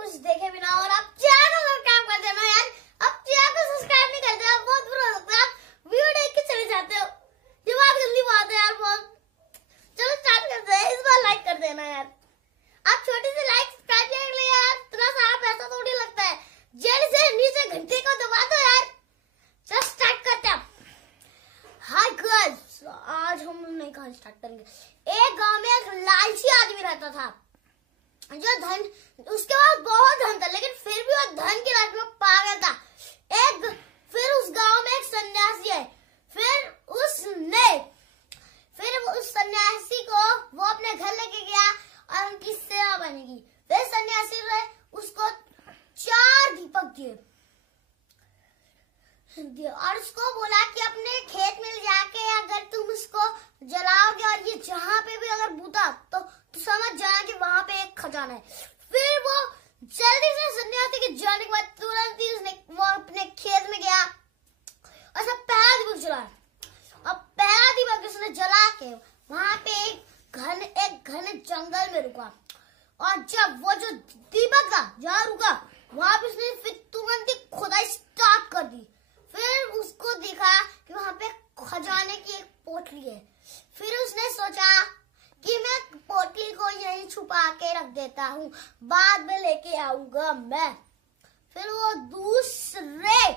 कुछ देखे बिना और आप चैनल सब्सक्राइब कर देना यार। अब चैनल सब्सक्राइब नहीं करते आप बहुत बुरा लगता है। आप वीडियो देख के चले जाते हो, दिमाग जल्दी बात है यार बहुत। चलो स्टार्ट करते हैं। इस बार लाइक कर देना यार। आप छोटी सी लाइक सब्सक्राइब के लिए यार इतना सारा पैसा थोड़ी लगता है। जल्दी से नीचे घंटे को दबा दो यार। चलो स्टार्ट करते हैं। हाय गाइस, आज हम नई कहानी स्टार्ट करेंगे। एक गांव में एक लालची आदमी रहता था जो धन, उसके पास बहुत धन था लेकिन फिर भी वो धन की लालच में पागल था। फिर उस गांव में एक सन्यासी है। फिर उस सन्यासी को वो अपने घर लेके गया और उनकी सेवा बनेगी। फिर सन्यासी ने उसको 4 दीपक दिए और उसको बोला कि अपने खेत में जाके अगर तुम इसको जलाओगे और ये जहाँ पे भी अगर बूता तो समझ जाना कि वहां पे एक खजाना है। फिर वो जल्दी से सन्यासी के जाने के बाद तुरंत ही वो अपने खेत में गया और सब पहला दीपक जलाया। और पहला दीपक उसने जला के वहां पे एक घने जंगल में रुका। और जब वो जो दीपक था जहाँ रुका वहां पे उसने फिर तुरंत ही खुदाई स्टार्ट कर दी। फिर उसको देखा कि वहां पे खजाने की एक पोटली है। फिर उसने सोचा कि मैं पोटली को यहीं छुपा के रख देता हूँ, बाद में लेके आऊंगा मैं। फिर वो दूसरे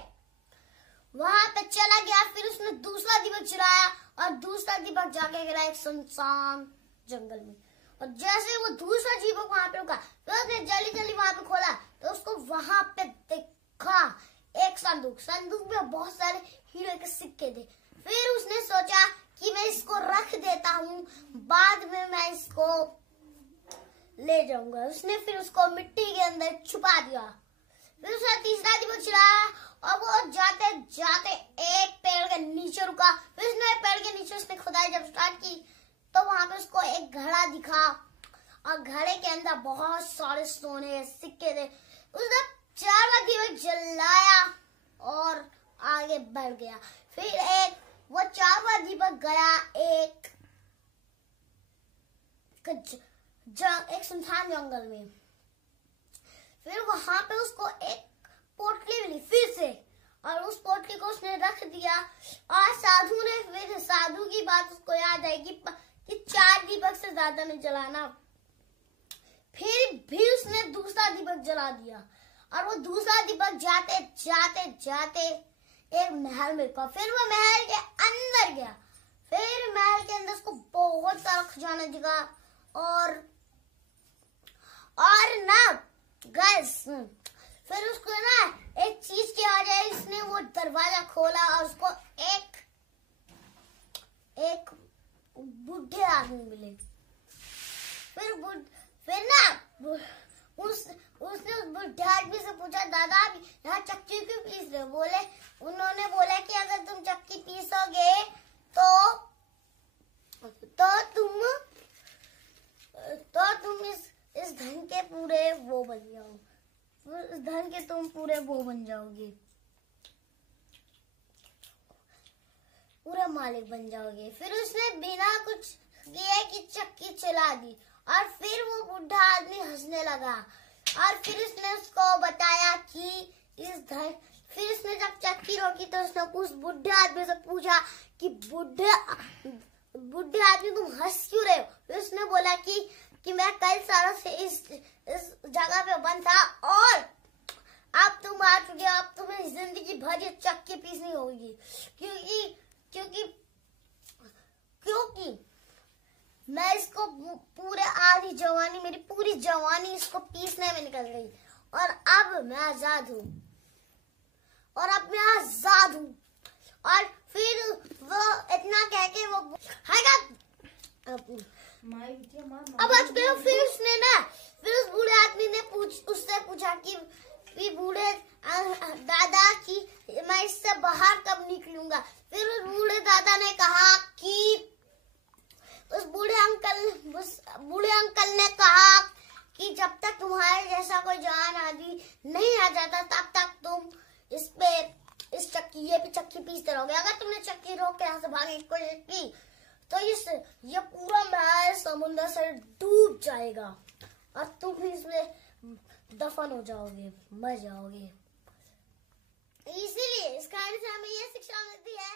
वहां पे चला गया। फिर उसने दूसरा दीपक जलाया और दूसरा दीपक जाके गिरा एक सुनसान जंगल में। और जैसे वो दूसरा दीपक वहां पे रुका तो उसने जल्दी वहां पे खोला तो उसको वहां पे देखा एक संदूक में बहुत सारे हीरे के सिक्के थे। फिर उसने सोचा कि मैं इसको रख देता हूँ, बाद में मैं इसको ले जाऊंगा। उसने फिर उसको मिट्टी के अंदर छुपा दिया। फिर उसने तीसरा दीपक जलाया और वो जाते जाते एक पेड़ के नीचे रुका। फिर उसने पेड़ के नीचे उसने खुदाई जब स्टार्ट की तो वहां पे उसको एक घड़ा दिखा और घड़े के अंदर बहुत सारे सोने के सिक्के थे। उसने 4 दीपक जलाया और आगे बढ़ गया। फिर वो 4 दीपक गया एक सुनसान जंगल में। फिर वहां पे उसको एक पोटली मिली फिर से और उस पोटली को उसने रख दिया। और साधु की बात उसको याद आई कि 4 दीपक से ज्यादा नहीं जलाना। फिर भी उसने दूसरा दीपक जला दिया और वो दूसरा दीपक जाते जाते जाते एक महल में रुका। फिर वो महल के अंदर गया। फिर महल के अंदर उसको बहुत सारा खजाना दिखा और ना गैस। फिर उसको ना एक चीज की आवाज आई। उसने वो दरवाजा खोला और उसको एक बुढ़े आदमी मिले। फिर ना उसने उस बुढ़े आदमी से पूछा, दादा आप यहाँ चक्की क्यों पीस रहे हो? उन्होंने बोला कि अगर तुम चक्की पीसोगे तो तुम इस धन के पूरे वो बन जाओ। इस धन के तुम पूरे वो बन जाओगे, पूरा मालिक बन जाओगे। फिर उसने बिना कुछ किए की चक्की चला दी और फिर वो बुढ़ा आदमी हंसने लगा। और फिर उसने उसको बताया कि फिर उसने जब चक्की रोकी तो उसने उस बुढ़े आदमी से पूछा कि बुढ़े आदमी तुम हंस क्यों रहे हो? फिर उसने बोला कि मैं कई सालों से इस जगह पे बंद था और अब तुम आ चुके हो। अब तुम्हें जिंदगी भर ये चक्की पीसनी होगी क्योंकि मैं इसको पूरे आधी जवानी, मेरी पूरी जवानी इसको पीसने में निकल गई और अब मैं आजाद हूँ। और फिर वो इतना कह के वो अब आज फिर उसने ना फिर उस बूढ़े आदमी ने उससे पूछा कि बूढ़े दादा की मैं इससे बाहर कब निकलूंगा? फिर उस बूढ़े दादा ने कहा कि उस बूढ़े अंकल ने कहा कि जब तक तुम्हारे जैसा कोई जवान आदमी नहीं आ जाता तब तक तुम ये चक्की पीसते रहोगे। अगर तुमने चक्की रोक के यहाँ से भागने की कोशिश की तो ये पूरा महल समुद्र से डूब जाएगा और तुम इसमें दफन हो जाओगे, मर जाओगे। इसीलिए इस कहानी से हमें ये शिक्षा मिलती है